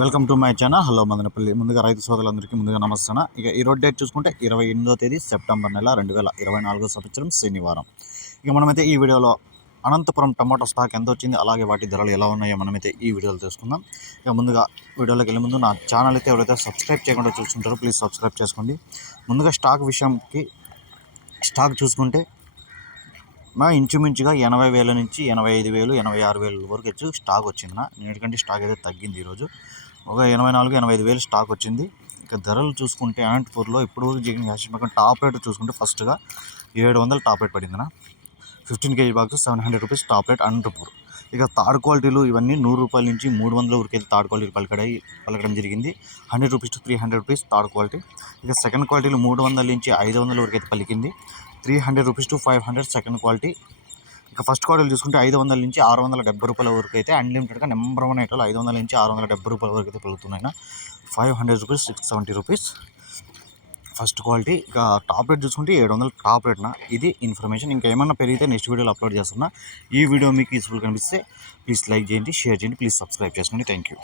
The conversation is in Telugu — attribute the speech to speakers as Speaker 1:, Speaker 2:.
Speaker 1: Welcome to my channel. Hello Madanapalle. ముందుగా రైతు సోదరులందరికీ ముందుగా నమస్తాన ఇక ఈ డేట్ చూసుకుంటే ఇరవై ఎనిమిదో తేదీ సెప్టెంబర్ నెల రెండు వేల ఇరవై నాలుగో సంవత్సరం శనివారం. ఇక మనమైతే ఈ వీడియోలో అనంతపురం టమాటో స్టాక్ ఎంత వచ్చింది అలాగే వాటి ధరలు ఎలా ఉన్నాయో మనమైతే ఈ వీడియోలో తెలుసుకుందాం. ఇక ముందుగా వీడియోలోకి వెళ్ళే ముందు నా ఛానల్ అయితే ఎవరైతే సబ్స్క్రైబ్ చేయకుండా చూస్తుంటారో ప్లీజ్ సబ్స్క్రైబ్ చేసుకోండి. ముందుగా స్టాక్ విషయంకి స్టాక్ చూసుకుంటే నా ఇంచుమించుగా ఎనభై వేల నుంచి ఎనభై ఐదు వేలు ఎనభై ఆరు వేల వరకు వచ్చి స్టాక్ వచ్చింది నా. ఎందుకంటే స్టాక్ అయితే తగ్గింది ఈరోజు. ఒక ఎనభై నాలుగు ఎనభై ఐదు వేలు స్టాక్ వచ్చింది. ఇక ధరలు చూసుకుంటే అనంతపూర్లో ఇప్పుడు జరిగిన యాక్షన్ టాప్ రేట్ చూసుకుంటే ఫస్ట్గా ఏడు వందలు టాప్ రేట్ పడింది నా. Fifteen kg box seven hundred rupees top rate Anantapur. ఇక థర్డ్ క్వాలిటీలు ఇవన్నీ నూరు రూపాయల నుంచి మూడు వందల వరకు అయితే థర్డ్ క్వాలిటీ పలకడాయి పలకడం జరిగింది. Hundred rupees to three hundred rupees third quality. ఇక సెకండ్ క్వాలిటీలు మూడు వందల నుంచి ఐదు వందల వరకు అయితే పలికింది. Three hundred rupees to five hundred second quality. ఇక ఫస్ట్ క్వాలిటీ చూసుకుంటే ఐదు వందల నుంచి ఆరు వందల డెబ్బై రూపాయల వరకు అయితే అన్లిమిటెడ్గా నెంబర్ వన్ ఐటోలు ఐదు వందల నుంచి ఆరు వందల డెబ్బై రూపాయల వరకు అయితే పెరుగుతున్నాయి five hundred rupees six seventy rupees. First quality ఇక టాప్ రేట్ చూసుకుంటే ఏడు వందల టాప్ రేట్న ఇది ఇన్ఫర్మేషన్. ఇంకా ఏమన్నా పెరిగితే నెక్స్ట్ వీడియోలో అప్లోడ్ చేస్తున్నా. ఈ వీడియో మీకు యూస్ఫుల్ కనిపిస్తే ప్లీజ్ లైక్ చేయండి షేర్ చేయండి ప్లీజ్ సబ్స్క్రైబ్ చేసుకోండి. Thank you